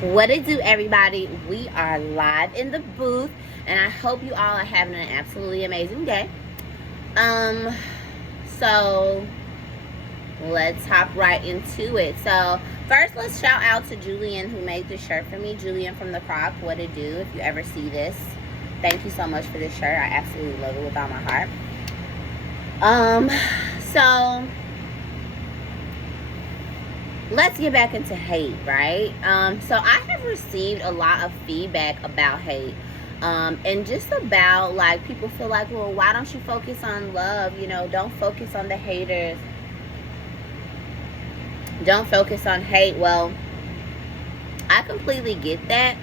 What it do, everybody? We are live in the booth, and I hope you all are having an absolutely amazing day. So let's hop right into it. So first, let's shout out to Julian, who made this shirt for me. Julian from the Croc. What it do? If you ever see this, thank you so much for this shirt. I absolutely love it with all my heart. So let's get back into hate, right? So I have received a lot of feedback about hate, and just about, like, people feel like, well, why don't you focus on love? You know, don't focus on the haters. Don't focus on hate. Well, I completely get that,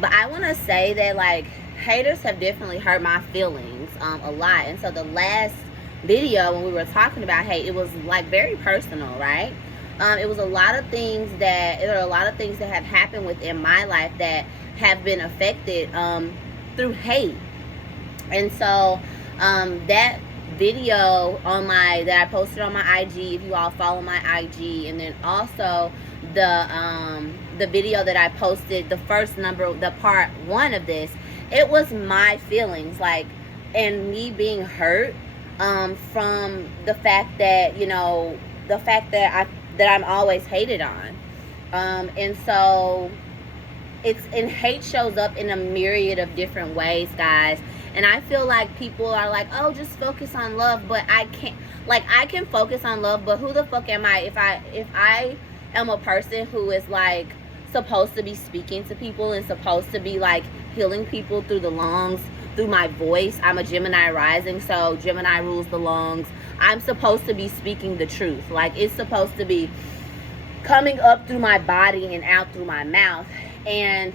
but I want to say that, like, haters have definitely hurt my feelings a lot. And so the last video when we were talking about hate, it was like very personal, right? It was a lot of things that, there are a lot of things that have happened within my life that have been affected through hate. And so that video that I posted on my IG, if you all follow my IG, and then also the video that I posted, the first number, the part 1 of this, it was my feelings, like, and me being hurt from the fact that, you know, the fact that I'm always hated on. And so and hate shows up in a myriad of different ways, guys. And I feel like people are like, oh, just focus on love. But I can't, like, I can focus on love, but who the fuck am I if I am a person who is, like, supposed to be speaking to people and supposed to be, like, healing people through the lungs, through my voice. I'm a Gemini rising, so Gemini rules the lungs. I'm supposed to be speaking the truth. Like, it's supposed to be coming up through my body and out through my mouth. And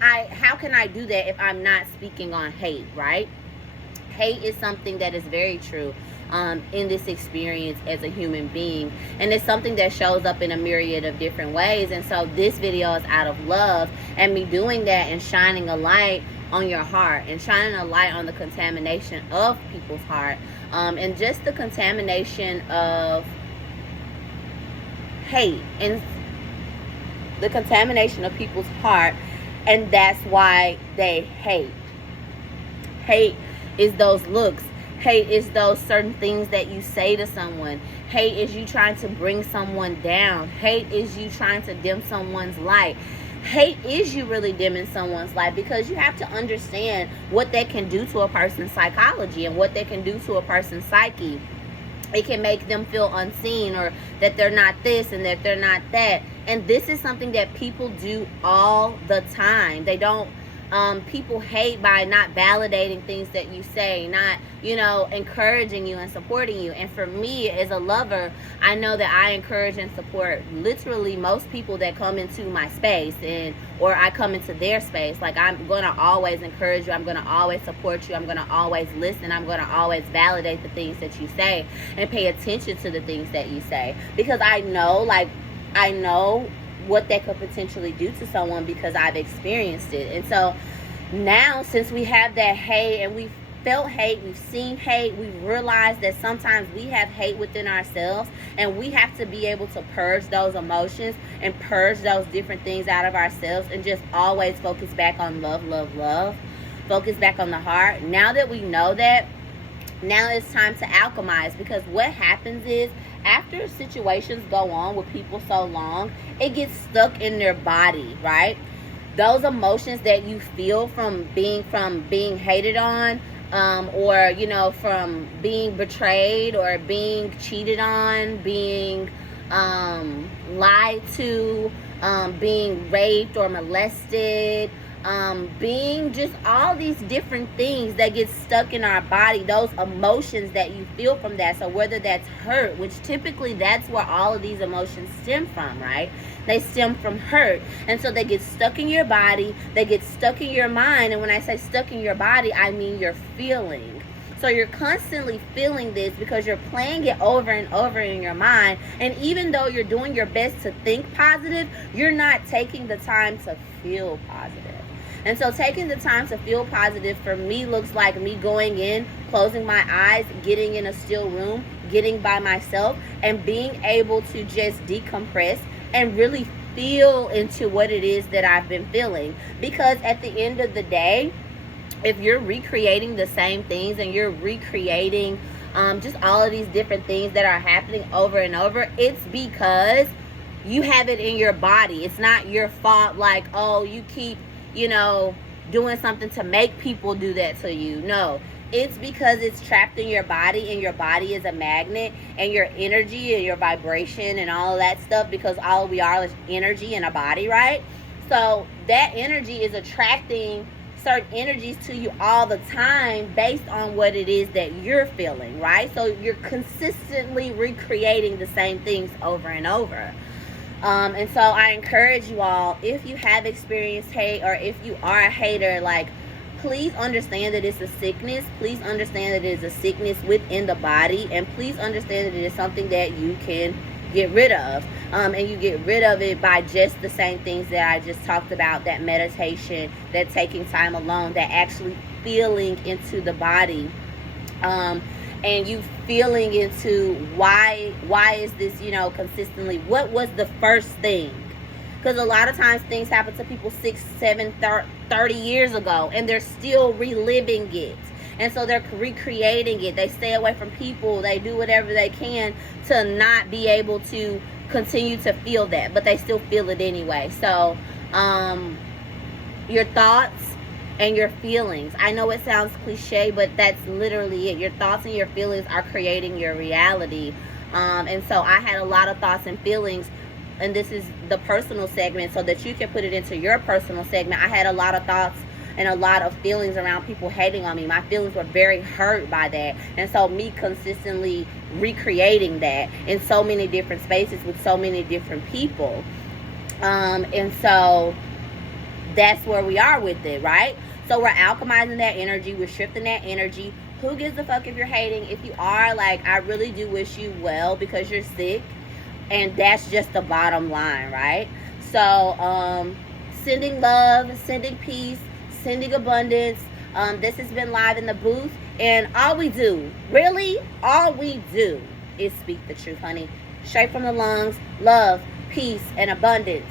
how can I do that if I'm not speaking on hate, right? Hate is something that is very true in this experience as a human being. And it's something that shows up in a myriad of different ways. And so this video is out of love, and me doing that and shining a light on your heart and shining a light on the contamination of people's heart, and just the contamination of hate and the contamination of people's heart. And that's why they hate. Hate is those looks. Hate is those certain things that you say to someone. Hate is you trying to bring someone down. Hate is you trying to dim someone's light. Hate is you really dimming someone's light, because you have to understand what that can do to a person's psychology and what they can do to a person's psyche. It can make them feel unseen, or that they're not this and that they're not that. And this is something that people do all the time. They don't, people hate by not validating things that you say, not, you know, encouraging you and supporting you. And for me, as a lover, I know that I encourage and support literally most people that come into my space, or I come into their space. Like, I'm going to always encourage you. I'm going to always support you. I'm going to always listen. I'm going to always validate the things that you say and pay attention to the things that you say, because I know what that could potentially do to someone, because I've experienced it. And so now, since we have that hate, and we've felt hate, we've seen hate, we've realized that sometimes we have hate within ourselves, and we have to be able to purge those emotions and purge those different things out of ourselves, and just always focus back on love, love, love. Focus back on the heart. Now that we know that, now it's time to alchemize, because what happens is, after situations go on with people so long, it gets stuck in their body, right? Those emotions that you feel from being hated on, or, you know, from being betrayed, or being cheated on, being lied to, being raped or molested, being just all these different things that get stuck in our body, those emotions that you feel from that. So whether that's hurt, which typically that's where all of these emotions stem from, right? They stem from hurt. And so they get stuck in your body, they get stuck in your mind. And when I say stuck in your body, I mean your feeling. So you're constantly feeling this because you're playing it over and over in your mind. And even though you're doing your best to think positive, you're not taking the time to feel positive. And so taking the time to feel positive for me looks like me going in, closing my eyes, getting in a still room, getting by myself, and being able to just decompress and really feel into what it is that I've been feeling. Because at the end of the day, if you're recreating the same things and you're recreating just all of these different things that are happening over and over, it's because you have it in your body. It's not your fault, like, oh, you keep, you know, doing something to make people do that to you. No, it's because it's trapped in your body, and your body is a magnet, and your energy and your vibration and all of that stuff, because all we are is energy in a body, right? So that energy is attracting certain energies to you all the time based on what it is that you're feeling, right? So you're consistently recreating the same things over and over. And so I encourage you all, if you have experienced hate, or if you are a hater, like, please understand that it's a sickness. Please understand that it is a sickness within the body, and please understand that it is something that you can get rid of. And you get rid of it by just the same things that I just talked about, that meditation, that taking time alone, that actually feeling into the body, and you feeling into why is this, you know, consistently, what was the first thing? Because a lot of times things happen to people 6, 7, 30 years ago, and they're still reliving it. And so they're recreating it. They stay away from people. They do whatever they can to not be able to continue to feel that, but they still feel it anyway. So your thoughts and your feelings, I know it sounds cliche, but that's literally it. Your thoughts and your feelings are creating your reality. And so I had a lot of thoughts and feelings, and this is the personal segment so that you can put it into your personal segment. I had a lot of thoughts and a lot of feelings around people hating on me. My feelings were very hurt by that. And so me consistently recreating that in so many different spaces with so many different people. And so that's where we are with it, right? So we're alchemizing that energy. We're shifting that energy. Who gives a fuck if you're hating? If you are, like, I really do wish you well, because you're sick. And that's just the bottom line, right? So sending love, sending peace, sending abundance. This has been Live in the Booth, and all we do, really, all we do is speak the truth, honey. Straight from the lungs, love, peace, and abundance.